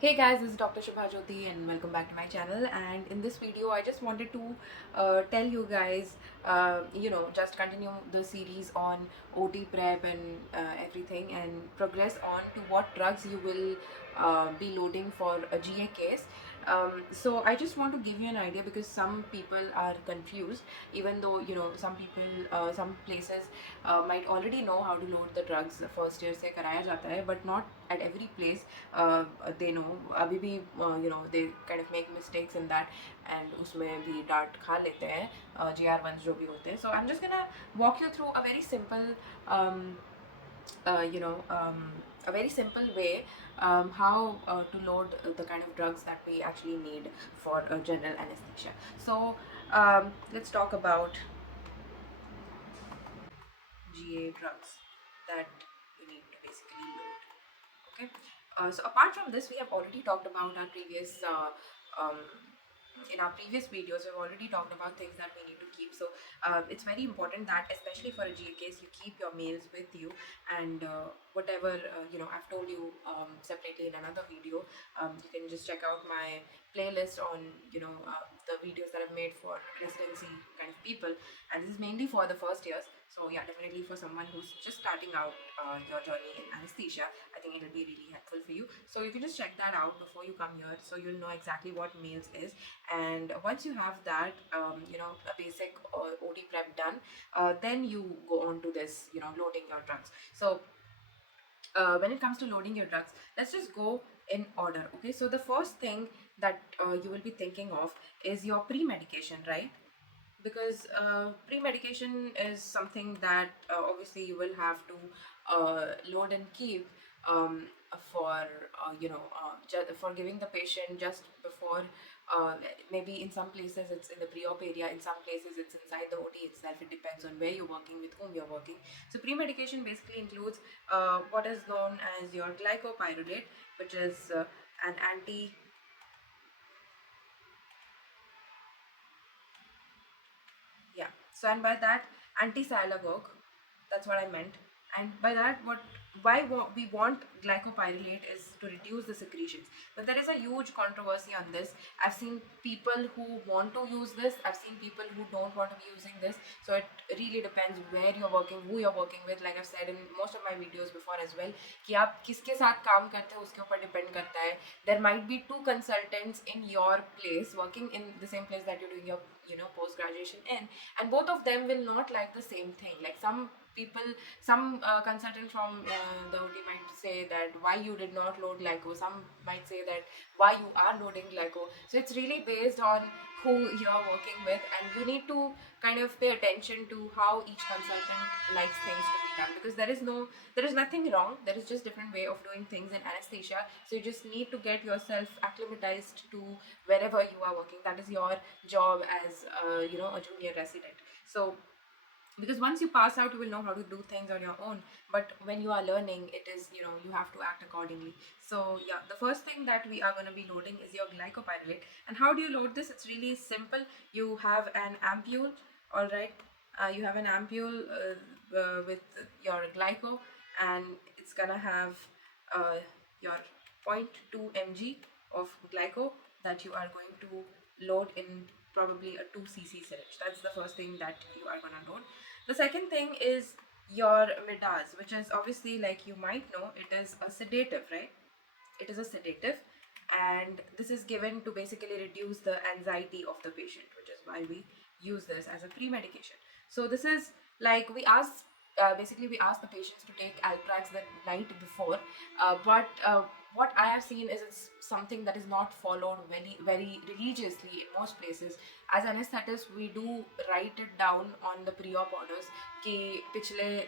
Hey guys, this is Dr. Shubha Jyoti and welcome back to my channel. And in this video, I just wanted to tell you guys, just continue the series on OT prep and everything and progress on to what drugs you will be loading for a GA case. So I just want to give you an idea because some people are confused, even though, some people, some places might already know how to load the drugs first year से कराया जाता है, but not at every place they know. अभी भी they kind of make mistakes in that and उसमें भी डांट खा लेते हैं GR1s जो भी होते हैं. So I'm just gonna walk you through a very simple um, uh, you know um, a very simple way how to load the kind of drugs that we actually need for general anesthesia. So let's talk about GA drugs that we need to basically load. Okay. So apart from this, we have already talked about our previous um, in our previous videos. We've already talked about things that we need to keep. So it's very important that, especially for a GA case, you keep your mails with you, and whatever I've told you separately in another video. You can just check out my playlist on the videos that I've made for residency kind of people, and this is mainly for the first years. So yeah, definitely for someone who's just starting out your journey in anesthesia, I think it'll be really helpful for you. So you can just check that out before you come here, so you'll know exactly what mails is. And once you have that, a basic OT prep done, then you go on to this, loading your drugs. So when it comes to loading your drugs, let's just go in order. Okay, so the first thing that you will be thinking of is your pre-medication, right? Because pre-medication is something that obviously you will have to load and keep for for giving the patient just before. Maybe in some places it's in the pre-op area, in some places it's inside the OT itself. It depends on where you're working, with whom you're working. So pre-medication basically includes what is known as your glycopyrrolate, which is an anti, yeah. So and by that, anti-sialagogue, that's what I meant. And by that, we want glycopyrrolate is to reduce the secretions. But there is a huge controversy on this. I've seen people who want to use this. I've seen people who don't want to be using this. So it really depends where you're working, who you're working with. Like I've said in most of my videos before as well, कि आप किसके साथ काम करते हो उसके ऊपर depend करता है. There might be two consultants in your place working in the same place that you're doing your post graduation in, and both of them will not like the same thing. Like some people, some consultant from the OT might say that why you did not load glyco. Some might say that why you are loading glyco. So it's really based on who you're working with, and you need to kind of pay attention to how each consultant likes things to be done, because there is nothing wrong. There is just different way of doing things in anesthesia. So you just need to get yourself acclimatized to wherever you are working. That is your job as a junior resident. So because once you pass out, you will know how to do things on your own, but when you are learning, it is, you have to act accordingly. So yeah, the first thing that we are going to be loading is your glycopyrrolate. And how do you load this? It's really simple. You have an ampule. All right. You have an ampule with your glyco, and it's gonna have uh, your zero point 0.2 mg of glyco that you are going to load in probably a 2 cc syringe. That's the first thing that you are gonna load. The second thing is your midaz, which is obviously, like you might know, it is a sedative, right? It is a sedative, and this is given to basically reduce the anxiety of the patient, which is why we use this as a pre-medication. So this is like we ask the patients to take Alprax the night before, but what I have seen is it's something that is not followed very religiously in most places. As anesthetists, we do write it down on the pre-op orders कि पिछले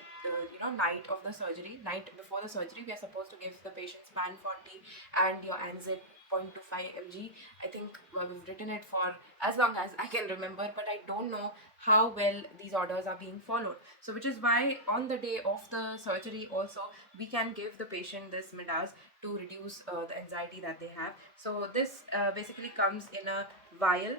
night of the surgery, night before the surgery, we are supposed to give the patient span 40 and your anzid 0.25 mg. I think we've written it for as long as I can remember, but I don't know how well these orders are being followed. So which is why on the day of the surgery also we can give the patient this midaz to reduce the anxiety that they have. So this basically comes in a vial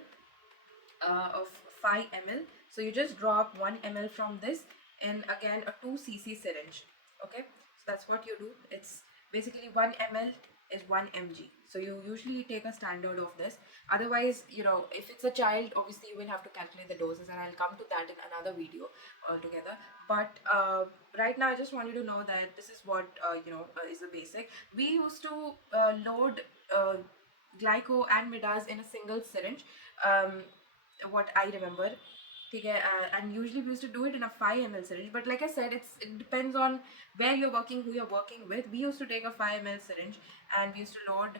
of 5 ml. So you just drop 1 ml from this in again a 2 cc syringe. Okay, so that's what you do. It's basically 1 ml is 1 mg. So you usually take a standard of this. Otherwise, if it's a child, obviously you will have to calculate the doses, and I'll come to that in another video altogether. But right now, I just want you to know that this is what is the basic. We used to load glyco and midas in a single syringe. What I remember. Okay, and usually we used to do it in a 5 ml syringe, but like I said, it depends on where you're working, who you're working with. We used to take a 5 ml syringe, and we used to load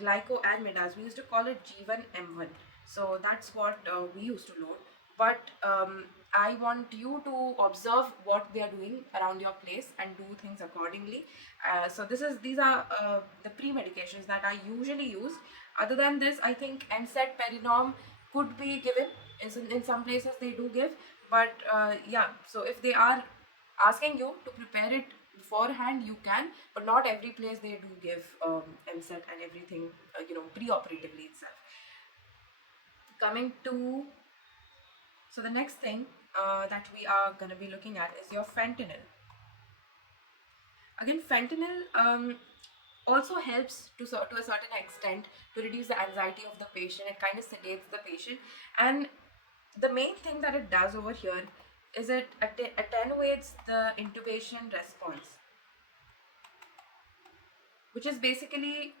glyco and midas. We used to call it G1 M1. So that's what we used to load. But I want you to observe what they are doing around your place and do things accordingly. So these are the pre-medications that I usually use. Other than this, I think NSAID Perinorm could be given. In some places they do give, but yeah. So if they are asking you to prepare it beforehand, you can, but not every place they do give NSAID and everything, pre-operatively itself. Coming to, so the next thing that we are going to be looking at is your fentanyl. Again, fentanyl also helps to a certain extent to reduce the anxiety of the patient. It kind of sedates the patient, and the main thing that it does over here is it attenuates the intubation response, which is basically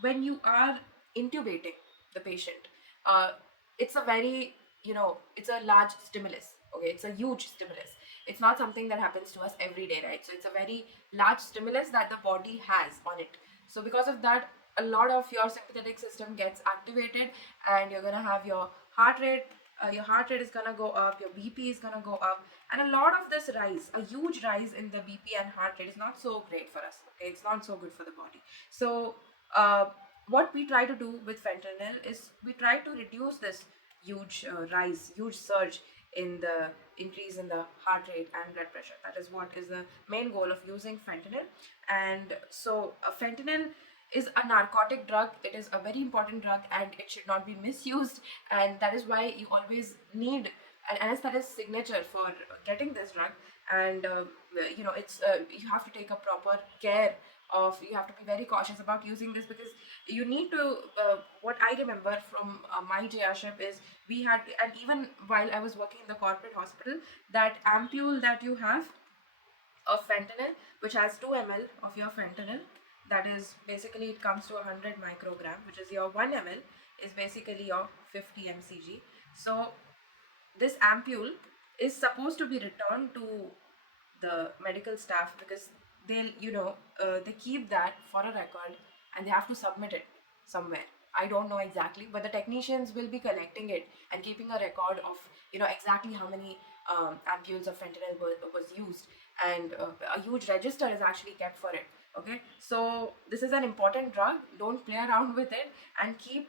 when you are intubating the patient. uh, it's a very, it's a large stimulus. Okay, it's a huge stimulus. It's not something that happens to us every day, right? So it's a very large stimulus that the body has on it. So because of that, a lot of your sympathetic system gets activated, and you're gonna have your heart rate is gonna go up, your BP is gonna go up, and a lot of this rise, a huge rise in the BP and heart rate is not so great for us. Okay, it's not so good for the body. So what we try to do with fentanyl is we try to reduce this huge surge in the increase in the heart rate and blood pressure. That is what is the main goal of using fentanyl. And so fentanyl is a narcotic drug. It is a very important drug, and it should not be misused. And that is why you always need an anesthetist signature for getting this drug. And it's you have to take a proper care of, you have to be very cautious about using this, because you need to what I remember from my JRship is, we had, and even while I was working in the corporate hospital, that ampule that you have of fentanyl, which has 2 ml of your fentanyl, that is basically, it comes to 100 microgram, which is your 1 ml is basically your 50 mcg. So this ampule is supposed to be returned to the medical staff, because they'll, they keep that for a record, and they have to submit it somewhere. I don't know exactly, but the technicians will be collecting it and keeping a record of, exactly how many ampules of fentanyl was used, and a huge register is actually kept for it. Okay, so this is an important drug. Don't play around with it, and keep,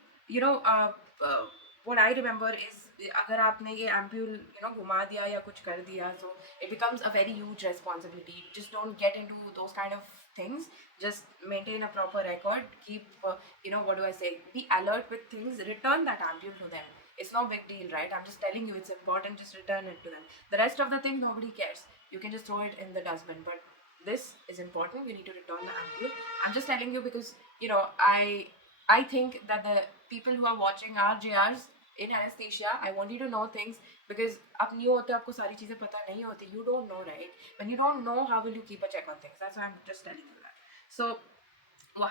what I remember is, अगर आपने ये ampule घुमा दिया या कुछ कर दिया, so it becomes a very huge responsibility. Just don't get into those kind of things. Just maintain a proper record. Keep what do I say? Be alert with things. Return that ampule to them. It's no big deal, right? I'm just telling you it's important. Just return it to them. The rest of the thing, nobody cares. You can just throw it in the dustbin. But this is important. You need to return the ampule. I'm just telling you because I think that the people who are watching our JRs in anesthesia, I want you to know things, because आप नहीं होते, आपको सारी चीज़ें पता नहीं होती. You don't know, right? When you don't know, how will you keep a check on things? That's why I'm just telling you that. So,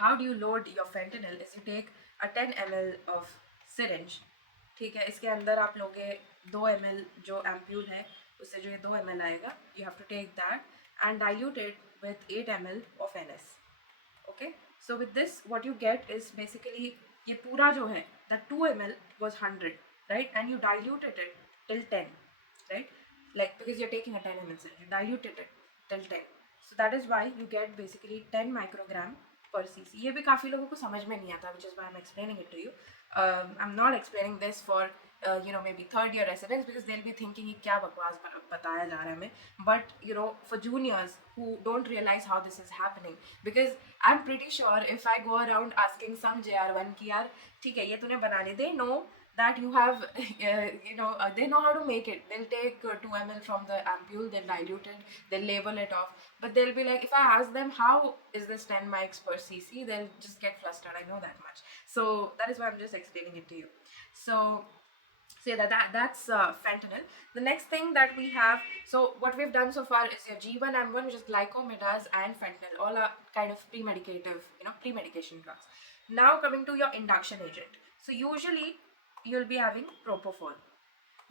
how do you load your fentanyl? Is you take a 10 ml of syringe. ठीक है, इसके अंदर आप लोगे 2 ml जो ampule है, उससे जो ये 2 ml आएगा, you have to take that and dilute it with 8 ml of NS. Okay, so with this what you get is basically ये पूरा जो है, that 2 ml was 100, right? And you diluted it till 10, right? Like, because you're taking a 10 ml syringe, you diluted it till 10. So that is why you get basically 10 microgram per cc. ये भी काफ़ी लोगों को समझ में नहीं आता, which is why I'm explaining it to you. I'm not explaining this for maybe third year residents, because they'll be thinking ये क्या बकवास बताया जा रहा है हमें. But for juniors who don't realize how this is happening, because I'm pretty sure if I go around asking some JR1 कि यार ठीक है ये तूने बना ली, they know that you have, they know how to make it. They'll take 2 ml from the ampule, they'll dilute it, they'll label it off. But they'll be like, if I ask them how is this 10 mics per cc, they'll just get flustered. I know that much. So that is why I'm just explaining it to you. So that's fentanyl. The next thing that we have, so what we've done so far is your G1M1, which is glycomidaz, and fentanyl. All are kind of pre-medicative, pre-medication drugs. Now coming to your induction agent. So usually you'll be having propofol.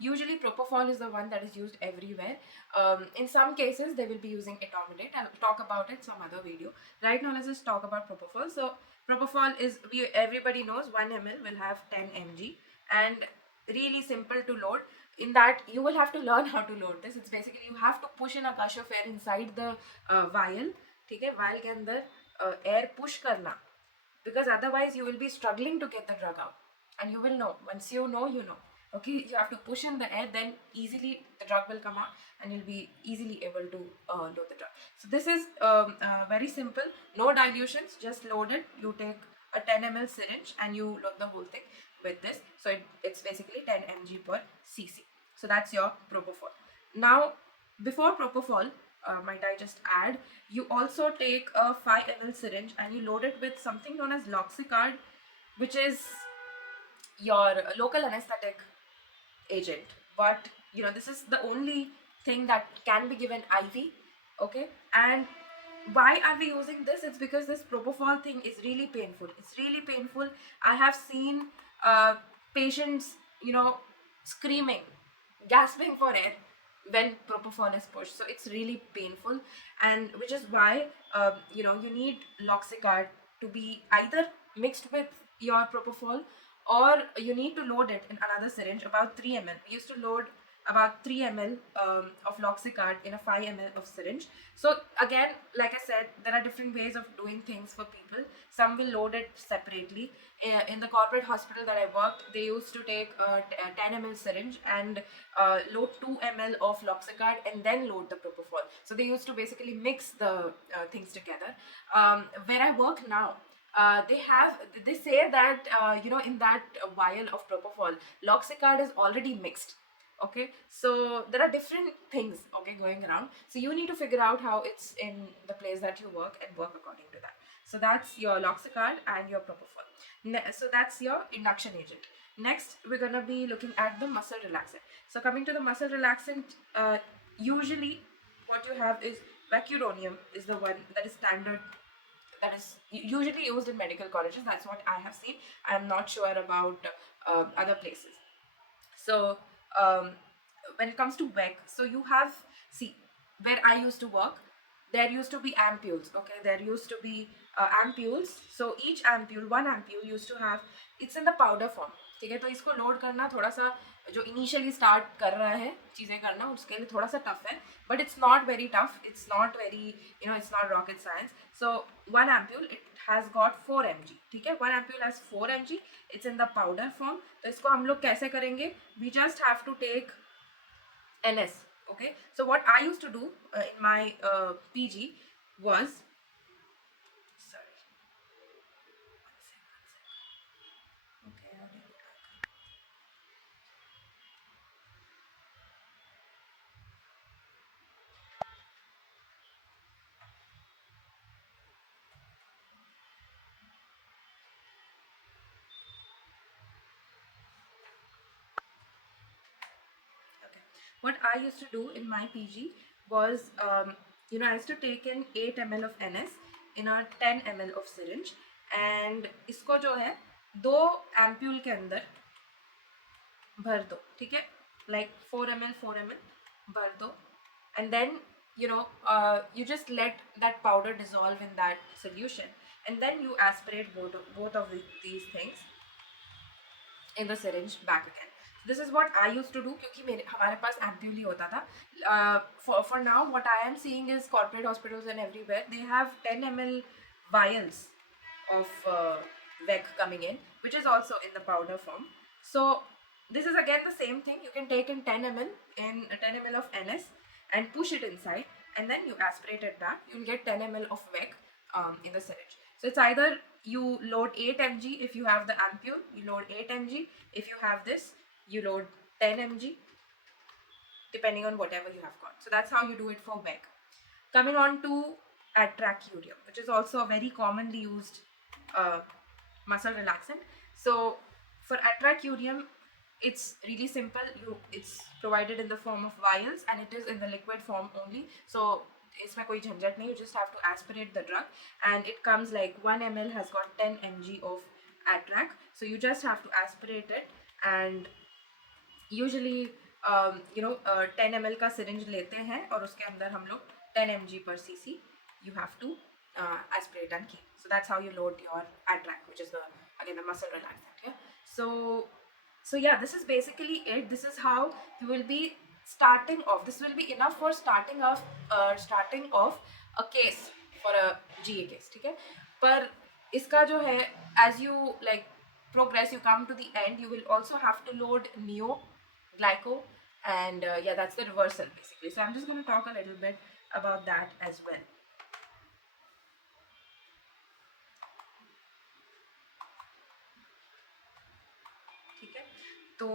Usually propofol is the one that is used everywhere. In some cases they will be using etomidate. I'll talk about it some other video. Right now let's just talk about propofol. So propofol is, everybody knows 1 ml will have 10 mg, and really simple to load. In that you will have to learn how to load this. It's basically you have to push in a gush of air inside the vial. ठीक है, vial के अंदर air push करना, because otherwise you will be struggling to get the drug out, and you will know. Once you know, you know. Okay, you have to push in the air, then easily the drug will come out and you'll be easily able to load the drug. So this is very simple, no dilutions, just load it. You take a 10 ml syringe and you load the whole thing with this. So it's basically 10 mg per cc. So that's your propofol. Now before propofol, might I just add, you also take a 5 ml syringe and you load it with something known as Loxicard, which is your local anesthetic agent. But this is the only thing that can be given IV. Okay, and why are we using this? It's because this propofol thing is really painful. It's really painful. I have seen patients screaming, gasping for air when propofol is pushed. So it's really painful, and which is why you need Loxicard to be either mixed with your propofol, or you need to load it in another syringe, about 3 ml. We used to load about 3 ml of Loxicard in a 5 ml of syringe. So again, like I said, there are different ways of doing things for people. Some will load it separately. In the corporate hospital that I worked, they used to take a 10 ml syringe and load 2 ml of Loxicard and then load the propofol. So they used to basically mix the things together. Where I work now, they say that in that vial of propofol, Loxicard is already mixed. Okay, so there are different things, okay, going around. So you need to figure out how it's in the place that you work and work according to that. So that's your Loxicard and your propofol. So that's your induction agent. Next we're gonna be looking at the muscle relaxant. So coming to the muscle relaxant, usually what you have is Vecuronium is the one that is standard, that is usually used in medical colleges. That's what I have seen. I'm not sure about other places. So when it comes to VEC, so you have, see, where I used to work, there used to be ampules. Okay, there used to be ampules. So each ampule, one ampule used to have, it's in the powder form. ठीक है, तो इसको load करना थोड़ा सा, जो initially start कर रहा है चीज़ें करना, उसके लिए थोड़ा सा टफ है. But it's not very tough, it's not very it's not rocket science. So one ampoule it has got 4 mg. ठीक है, one ampoule has 4 mg. It's in the powder form. तो इसको हम लोग कैसे करेंगे? We just have to take NS. Okay, so what I used to do in my PG was, sorry, okay, what I used to do in my PG was, I used to take in 8 ml of NS in a 10 ml of syringe, and इसको जो है 2 ampule के अंदर भर दो. ठीक है, like 4 ml 4 ml भर दो, and then you just let that powder dissolve in that solution, and then you aspirate both of these things in the syringe back again. This is what I used to do, क्योंकि हमारे पास ampule ही होता था. For now, what I am seeing is corporate hospitals and everywhere they have 10 ml vials of VEC coming in, which is also in the powder form. So this is again the same thing. You can take in 10 ml of NS and push it inside, and then you aspirate it back. You'll get 10 ml of VEC in the syringe. So it's either you load 8 mg if you have the ampule, you load 8 mg. If you have this, you load 10 mg, depending on whatever you have got. So that's how you do it for WEG. Coming on to atracurium, which is also a very commonly used uh, muscle relaxant. So for atracurium, it's really simple. It's provided in the form of vials and it is in the liquid form only. So इसमें कोई झंझट नहीं. You just have to aspirate the drug and it comes like 1 ml has got 10 mg of atrac. So you just have to aspirate it and usually 10 ml का syringe लेते हैं और उसके अंदर हम लोग 10 mg per cc you have to aspirate and keep. So that's how you load your atrac, which is the muscle relaxant. Yeah. So yeah, this is basically it. This is how you will be starting off. This will be enough for starting off a case for a GA case. ठीक है. पर इसका जो है, as you like progress, you come to the end, you will also have to load neo, glyco, and yeah, that's the reversal basically. So I'm just going to talk a little bit about that as well. ठीक है. तो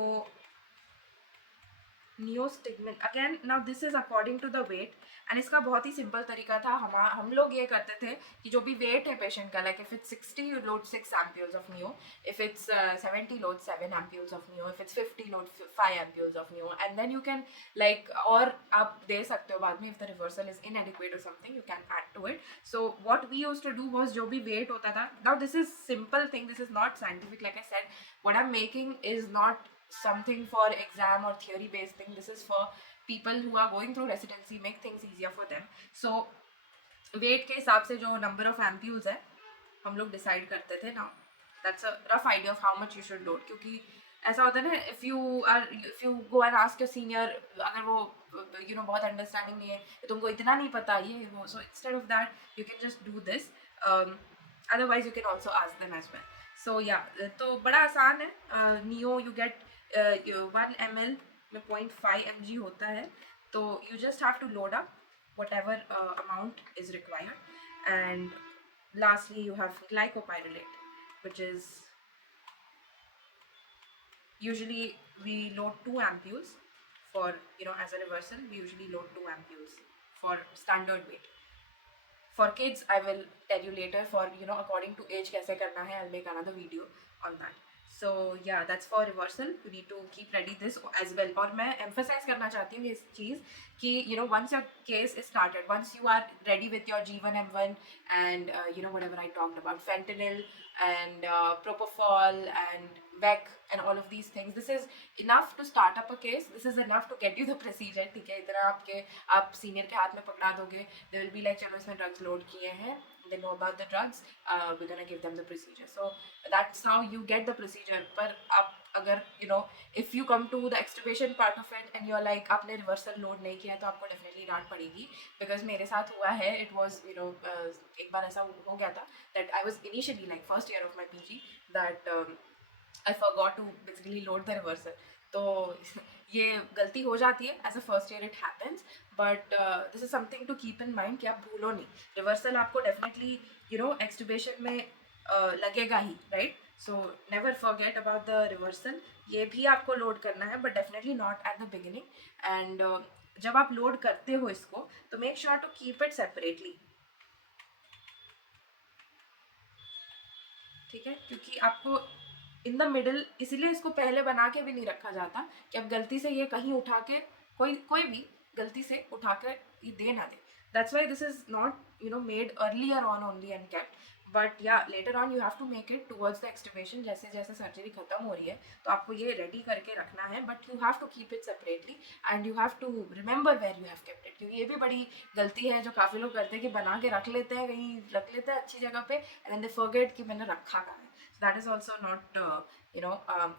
neostigmine again, now this is according to the weight and इसका बहुत ही simple तरीका था. हम लोग ये करते थे कि जो भी वेट है पेशेंट का, like if it's 60 you load 6 ampoules of neo, if it's 70 load 7 ampoules of neo, if it's 50 load 5 ampoules of neo, and then you can like, और आप दे सकते हो बाद में if the reversal is inadequate और something, you can add to it. So what we used to do was, जो भी वेट होता था, now this is simple thing, this is not scientific, like I said, what I am making is not something for exam or theory based thing. This is for people who are going through residency, make things easier for them. So weight के हिसाब से जो number of ampules है हम लोग decide करते थे. Now that's a rough idea of how much you should load, क्योंकि ऐसा होता है ना, if you go and ask your senior, अगर वो बहुत understanding नहीं है, तुमको इतना नहीं पता ये वो, so instead of that you can just do this. Otherwise you can also ask them as well. So yeah, तो बड़ा आसान है. Neo you get 1 ml में 0.5 mg होता है, तो you just have to load up whatever amount is required. And lastly you have glycopyrrolate, which is usually we load 2 ampules for, as a reversal we usually load 2 ampules for standard weight. For kids I will tell you later, for according to age kaise karna hai, I'll make another video on that. So yeah, that's for reversal. You need to keep ready this as well. और मैं emphasize करना चाहती हूँ इस चीज़ कि once your case is started, once you are ready with your G1M1 and whatever I talked about, fentanyl and propofol and VEC and all of these things, this is enough to start up a case. This is enough to get you the procedure. ठीक है, इतना आप senior के हाथ में पकड़ा दोगे, they will be like, चलो इसमें drugs load किए हैं, they know about the drugs, we're gonna give them the procedure. So that's how you get the procedure. पर आप अगर if you come to the extubation part of it and you're like आपने reversal load नहीं किया, तो आपको definitely डांट पड़ेगी. Because मेरे साथ हुआ है, it was एक बार ऐसा हो गया था that I was initially like first year of my PG that I forgot to basically load the reversal. तो ये गलती हो जाती है, as a first year it happens, but this is something to keep in mind कि आप भूलो नहीं. रिवर्सल आपको डेफिनेटली एक्सट्यूबेशन में लगेगा ही, right. So never forget about the reversal. ये भी आपको लोड करना है, but definitely not at the beginning. And जब आप लोड करते हो इसको, तो make sure to keep it separately. ठीक है, क्योंकि आपको इन द मिडल, इसीलिए इसको पहले बना के भी नहीं रखा जाता कि अब गलती से ये कहीं उठा के कोई भी गलती से उठा के ये दे ना दे. That's why this is not made earlier on only and kept. But या later on you have to make it towards the extubation. जैसे जैसे सर्जरी खत्म हो रही है, तो आपको ये रेडी करके रखना है, but you have to keep it separately and you have to remember where you have kept it. क्योंकि ये भी बड़ी गलती है जो काफ़ी लोग करते हैं कि बना के रख लेते हैं, कहीं रख लेते हैं अच्छी जगह पे, एंड देन दे फॉरगेट कि मैंने रखा कहाँ है. So that is also not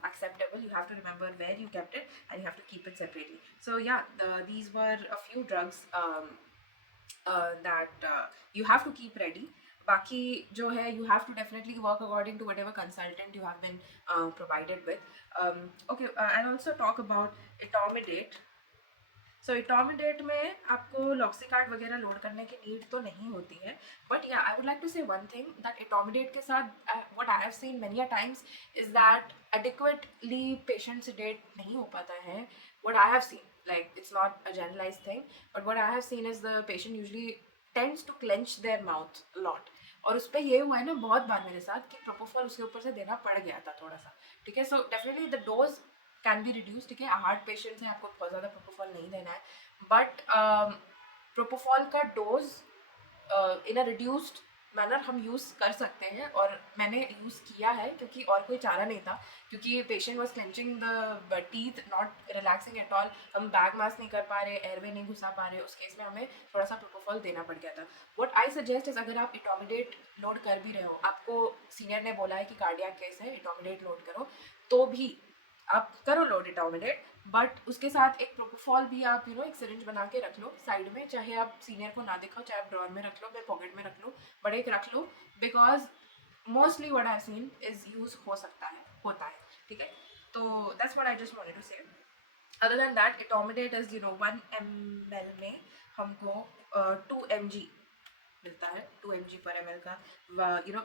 acceptable. You have to remember where you kept it and you have to keep it separately. So yeah, these were a few drugs that you have to keep ready. बाकी जो है, you have to definitely work according to whatever consultant you have been provided with. Okay, I'll also talk about etomidate. सो इटोमिडेट में आपको लॉक्सिकार्ड वगैरह load करने की need तो नहीं होती है, बट या आई वुड लाइक टू से वन थिंग दैट इटोमिडेट के साथ what I have seen many a times is that adequately patient sedate नहीं हो पाता है. What I have seen, like it's not a generalized thing, but what I have seen is the patient usually tends to clench their mouth a lot. और उस पर ये हुआ है ना बहुत बार मेरे साथ कि प्रोपोफॉल उसके ऊपर से देना पड़ गया था थोड़ा सा. ठीक है, so definitely the dose can be reduce. ठीक है, हार्ट पेशेंट्स हैं, आपको बहुत ज़्यादा प्रोपोफॉल नहीं देना है, बट प्रोपोफॉल का डोज इन अ रिड्यूस्ड मैनर हम यूज़ कर सकते हैं. और मैंने यूज़ किया है क्योंकि और कोई चारा नहीं था, क्योंकि patient was clenching the teeth, not relaxing at all. हम बैग मास नहीं कर पा रहे, एयरवे नहीं घुसा पा रहे, उस केस में हमें थोड़ा सा प्रोपोफॉल देना पड़ गया था. व्हाट आई सजेस्ट इज, अगर आप इटोमिडेट लोड कर भी रहे हो, आपको सीनियर ने बोला है कि कार्डियक केस है, इटोमिडेट लोड करो, तो भी आप करो लोड इटोमिडेट, बट उसके साथ एक प्रोपोफॉल भी आप एक सिरिंज बना के रख लो साइड में. चाहे आप सीनियर को ना दिखाओ, चाहे आप ड्रॉर में रख लो, मैं पॉकेट में रख लो, बट एक रख लो, because mostly what I seen is use हो सकता है, होता है. ठीक है, तो that's what I just wanted to say. Other than that, etomidate is 1 ml में हमको 2 mg मिलता है, 2 mg per ml का.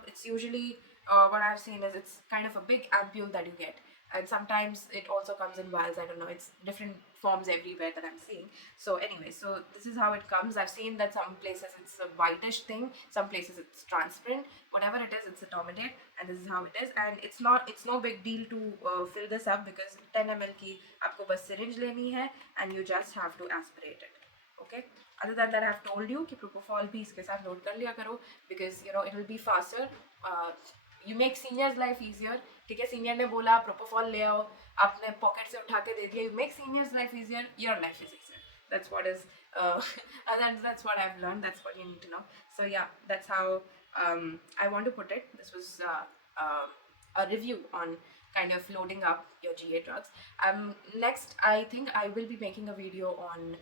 It's usually what I've seen is it's kind of a big ampule that you get, and sometimes it also comes in vials. I don't know, it's different forms everywhere that I'm seeing. So anyway, so this is how it comes. I've seen that some places it's a whitish thing, some places it's transparent. Whatever it is, it's itomidate, and this is how it is. And it's no big deal to fill this up, because 10 ml की आपको बस syringe लेनी है, and you just have to aspirate it. Okay, other than that I have told you कि propofol भी इसके साथ load कर लिया करो, because it will be faster. You make seniors life easier. ठीक है, senior ने बोला propofol ले आओ, आपने pocket से उठा के दे दिया, you make seniors life easier, your life is easier. That's what is that's what I've learned. That's what you need to know. So yeah, that's how I want to put it. This was a review on kind of loading up your GA drugs. Next, I think I will be making a video on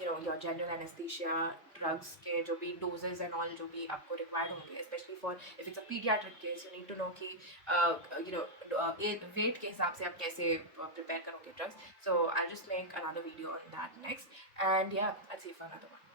your general anesthesia drugs के जो भी doses and all जो भी आपको required होंगे, especially for if it's a pediatric case, you need to know कि weight के हिसाब से आप कैसे prepare करोगे drugs. So I'll just make another video on that next, and yeah, I'll see you for another one.